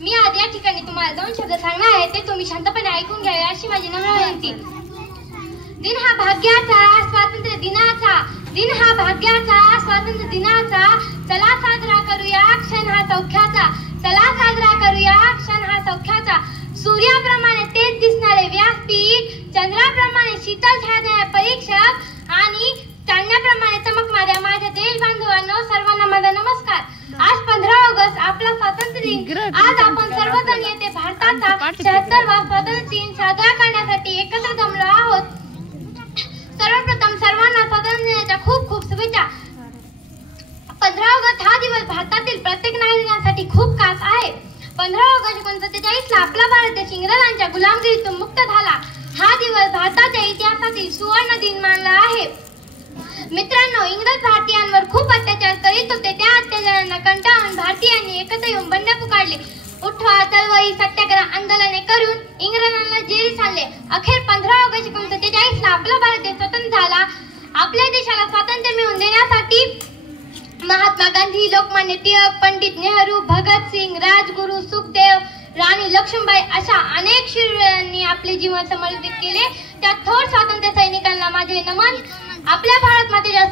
मी आज या ठिकाणी तुम्हाला 2 शब्द सांगणार आहे, ते तुम्ही शांतपणे ऐकून घ्यावे अशी माझी नम्र विनंती. दिन हा भाग्याचा, स्वातंत्र्य दिनाचा, दिन हा भाग्याचा, स्वातंत्र्य दिनाचा, चला साजरा करूया क्षण हा सौख्याचा, चला साजरा करूया क्षण हा सौख्याचा. सूर्याप्रमाणे तेज दिसणारे व्यासपीठ, चंद्राप्रमाणे शीतल छाया परीक्षक आणि चांदण्याप्रमाणे चमकणाऱ्या माझ्या देश बांधवांनो, सर्वांना माझा नमस्कार. आज 15 ऑगस्ट आपला स्वातंत्र्य दिन. आज आपण सर्वजण येथे भारताचा 76वा स्वातंत्र्य दिन साजरा करण्यासाठी एकत्र जमलो आहोत. सर्वप्रथम सर्वांना स्वातंत्र्य दिनाच्या खूप खूप शुभेच्छा. 15 ऑगस्ट हा दिवस भारतातील प्रत्येक नागरिकांसाठी खूप खास आहे. 15 ऑगस्ट 1947 ला आपला भारत देश इंग्रजांच्या गुलामगिरीतून मुक्त झाला. हा दिवस भारताच्या इतिहासातील सुवर्ण दिन मानला आहे. मित्रांनो, इंग्रज भारतीयांवर खूप अत्याचार करीत होते. त्या अत्याचारांना कंटाळून भारतीयांनी एकत्र येऊन बंड पुकारले. उठवा, चळवळी, सत्याग्रह आंदोलने करून इंग्रजांना जेरीस आणले. अखेर 15 ऑगस्ट 1947 ला आपला भारत देश स्वतंत्र झाला. आपल्या देशाला स्वातंत्र्य मिळवून देण्यासाठी महात्मा गांधी, लोकमान्य टिळक, पंडित नेहरू, भगतसिंग, राजगुरू, सुखदेव, राणी लक्ष्मीबाई अशा अनेक शूरांनी आपले जीवन समर्पित केले. त्या थोर स्वातंत्र्य सैनिकांना माझे नमन. आपल्या भारत मातेच्या